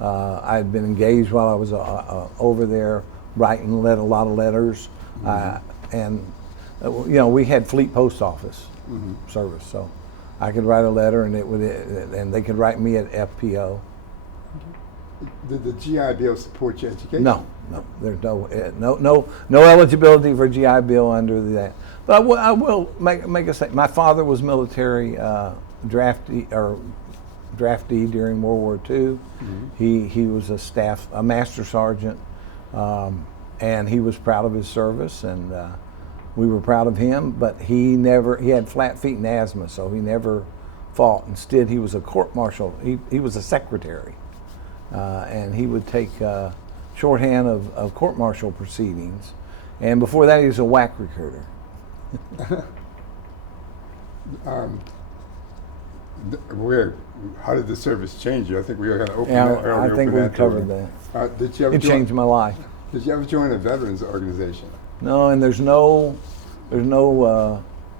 I had been engaged while I was over there writing a lot of letters, and we had fleet post office service, so I could write a letter and they could write me at FPO. Did the GI Bill support your education? No, there's no eligibility for GI Bill under that. But I will make a statement. My father was military draftee during World War II. He was a master sergeant, and he was proud of his service, and we were proud of him. But he had flat feet and asthma, so he never fought. Instead, he was a court martial. He was a secretary. And he would take shorthand of court-martial proceedings. And before that, he was a whack recruiter. How did the service change you? I think we were going to open Yeah, that earlier. I think we covered that. It changed my life. Did you ever join a veterans organization? No, and there's no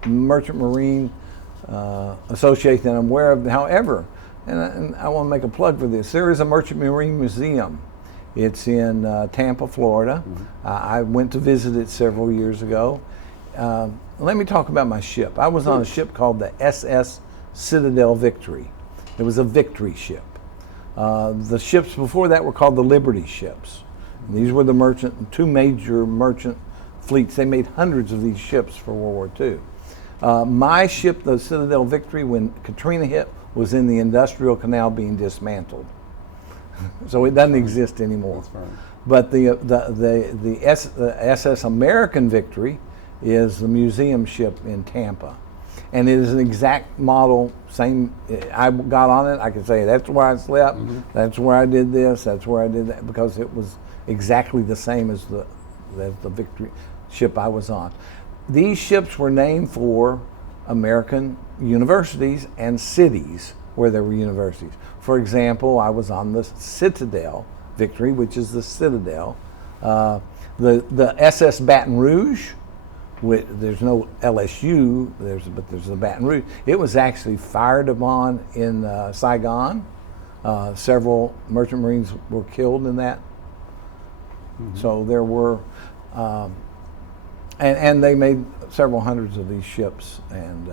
Merchant Marine association that I'm aware of. However, and I want to make a plug for this. There is a Merchant Marine Museum. It's in Tampa, Florida. I went to visit it several years ago. Let me talk about my ship. I was on a ship called the SS Citadel Victory. It was a victory ship. The ships before that were called the Liberty ships. And these were the two major merchant fleets. They made hundreds of these ships for World War II. My ship, the Citadel Victory, when Katrina hit, was in the industrial canal being dismantled. So it doesn't exist anymore. That's fine. But the SS American Victory is the museum ship in Tampa. And it is an exact model, same. I got on it, I could say that's where I slept, that's where I did this, that's where I did that, because it was exactly the same as the Victory ship I was on. These ships were named for American universities and cities where there were universities. For example, I was on the Citadel Victory, which is the Citadel. The SS Baton Rouge, there's no LSU, but there's the Baton Rouge. It was actually fired upon in Saigon. Several merchant marines were killed in that. So there were, and they made several hundreds of these ships, and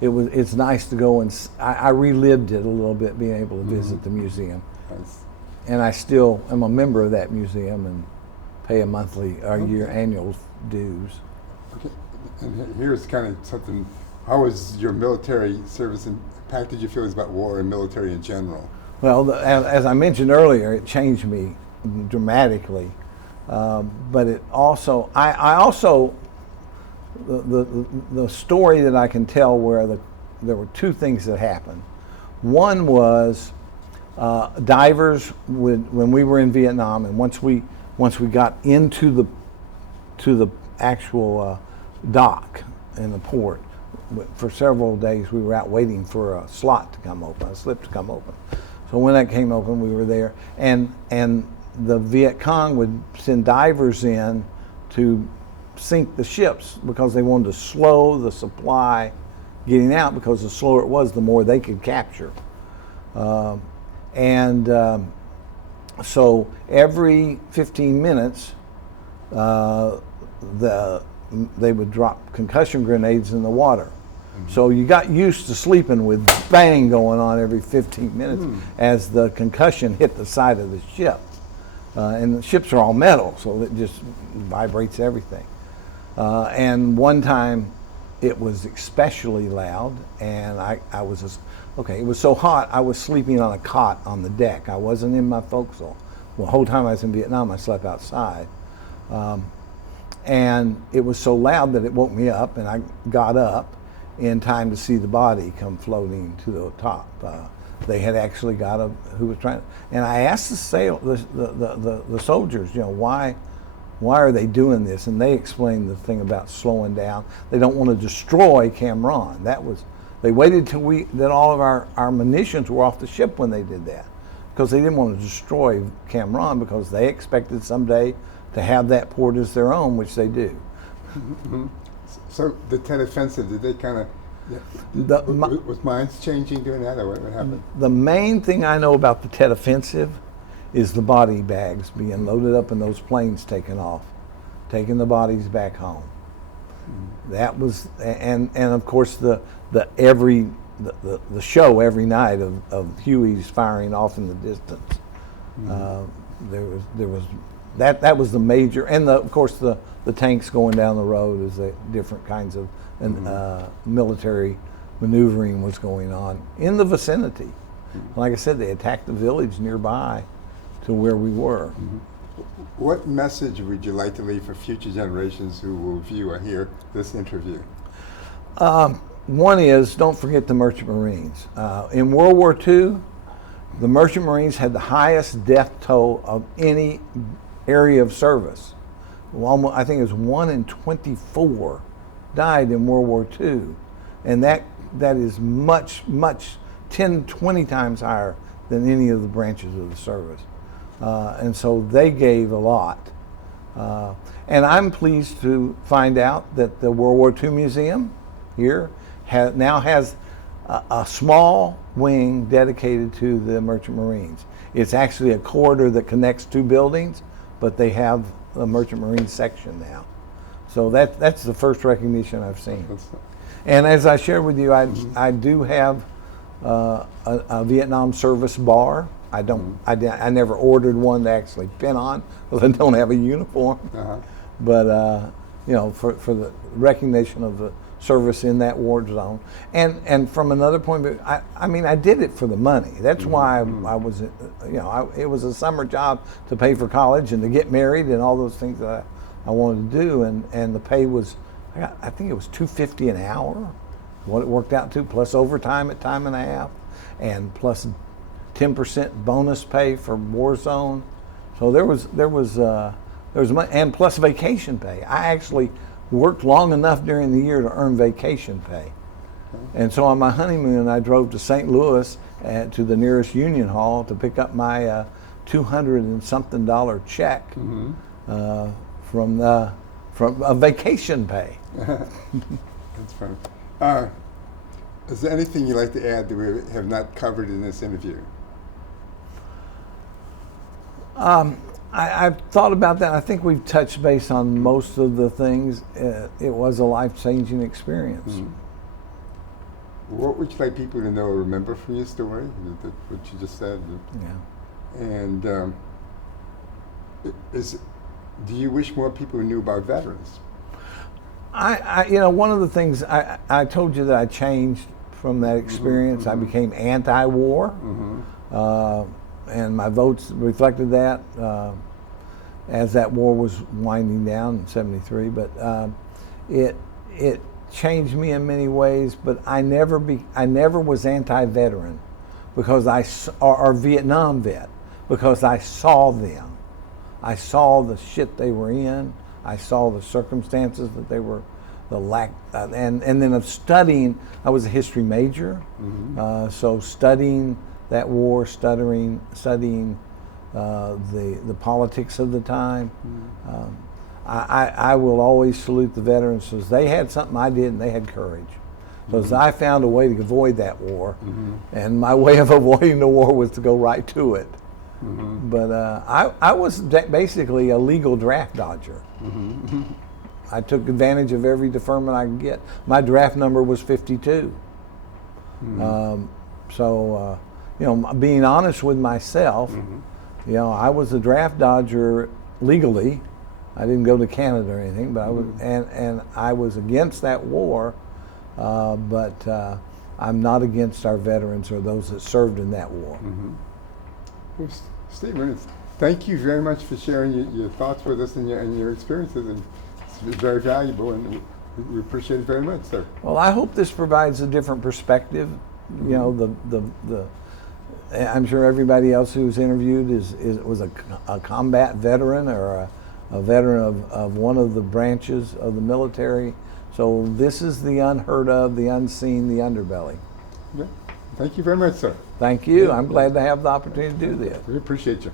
it's nice to go and I relived it a little bit, being able to visit the museum. Nice. And I still am a member of that museum and pay a monthly or year annual dues. Okay. And here's kind of something. How was your military service impacted your feelings about war and military in general? Well, as I mentioned earlier, it changed me dramatically. But it also, I also, the story that I can tell where there were two things that happened. One was divers when we were in Vietnam, and once we got into the actual dock in the port, for several days we were out waiting for a slot to come open, a slip to come open. So when that came open, we were there, and the Viet Cong would send divers in to sink the ships because they wanted to slow the supply getting out, because the slower it was, the more they could capture. So every 15 minutes, they would drop concussion grenades in the water. So you got used to sleeping with bang going on every 15 minutes as the concussion hit the side of the ship. And the ships are all metal, so it just vibrates everything. And one time it was especially loud, and I was just, it was so hot I was sleeping on a cot on the deck. I wasn't in my forecastle. Well, the whole time I was in Vietnam, I slept outside. And it was so loud that it woke me up, and I got up in time to see the body come floating to the top. They had actually got who was trying, and I asked the soldiers, why are they doing this? And they explained the thing about slowing down. They don't want to destroy Cam Ranh. They waited till that all of our munitions were off the ship when they did that, because they didn't want to destroy Cam Ranh, because they expected someday to have that port as their own, which they do. So the Tet Offensive, did they kind of Yeah. The, my, Was mines changing during that, or what happened? the main thing I know about the Tet Offensive is the body bags being loaded up and those planes taken off, taking the bodies back home. That was, and of course the show every night of Huey's firing off in the distance. There was that was the major, and of course the tanks going down the road as the different kinds of military maneuvering was going on in the vicinity. Like I said, they attacked the village nearby to where we were. What message would you like to leave for future generations who will view or hear this interview? One is, don't forget the Merchant Marines. In World War II, the Merchant Marines had the highest death toll of any area of service. Well, I think it was 1 in 24 died in World War II. And that is much, 10, 20 times higher than any of the branches of the service. And so they gave a lot. And I'm pleased to find out that the World War II Museum here now has a small wing dedicated to the Merchant Marines. It's actually a corridor that connects two buildings, but they have a Merchant Marine section now. So that's the first recognition I've seen. And as I shared with you, I do have a Vietnam service bar. I never ordered one to actually pin on because I don't have a uniform. But you know, for the recognition of the service in that war zone, and from another point of view, I mean, I did it for the money. That's why I was, you know, it was a summer job to pay for college and to get married and all those things that I wanted to do, and the pay was, I think it was $250 an hour, what it worked out to, plus overtime at time and a half, and plus 10% bonus pay for war zone. So there was money, and plus vacation pay. I actually worked long enough during the year to earn vacation pay. And so on my honeymoon, I drove to St. Louis to the nearest union hall to pick up my $200 and something check from a vacation pay. That's funny. Is there anything you'd like to add that we have not covered in this interview? I've thought about that. I think we've touched base on most of the things. It was a life-changing experience. What would you like people to know or remember from your story, what you just said? Yeah. And do you wish more people knew about veterans? You know, one of the things I told you that I changed from that experience. I became anti-war. And my votes reflected that as that war was winding down in '73. But it changed me in many ways. But I never was anti-veteran because or Vietnam vet, because I saw them. I saw the shit they were in. I saw the circumstances that they were, the lack, and then of studying. I was a history major, so studying that war, studying the politics of the time. I will always salute the veterans because they had something I didn't. They had courage. Because I found a way to avoid that war, and my way of avoiding the war was to go right to it. But I was basically a legal draft dodger. I took advantage of every deferment I could get. My draft number was 52. So, you know, being honest with myself, you know, I was a draft dodger legally. I didn't go to Canada or anything, but I was, and I was against that war, but I'm not against our veterans or those that served in that war. Well, Stephen, thank you very much for sharing your thoughts with us and your experiences, and it's very valuable, and we appreciate it very much, sir. Well, I hope this provides a different perspective. You know, I'm sure everybody else who's interviewed was a combat veteran or a veteran of one of the branches of the military. So this is the unheard of, the unseen, the underbelly. Yeah. Thank you very much, sir. Thank you. I'm glad to have the opportunity to do this. We appreciate you.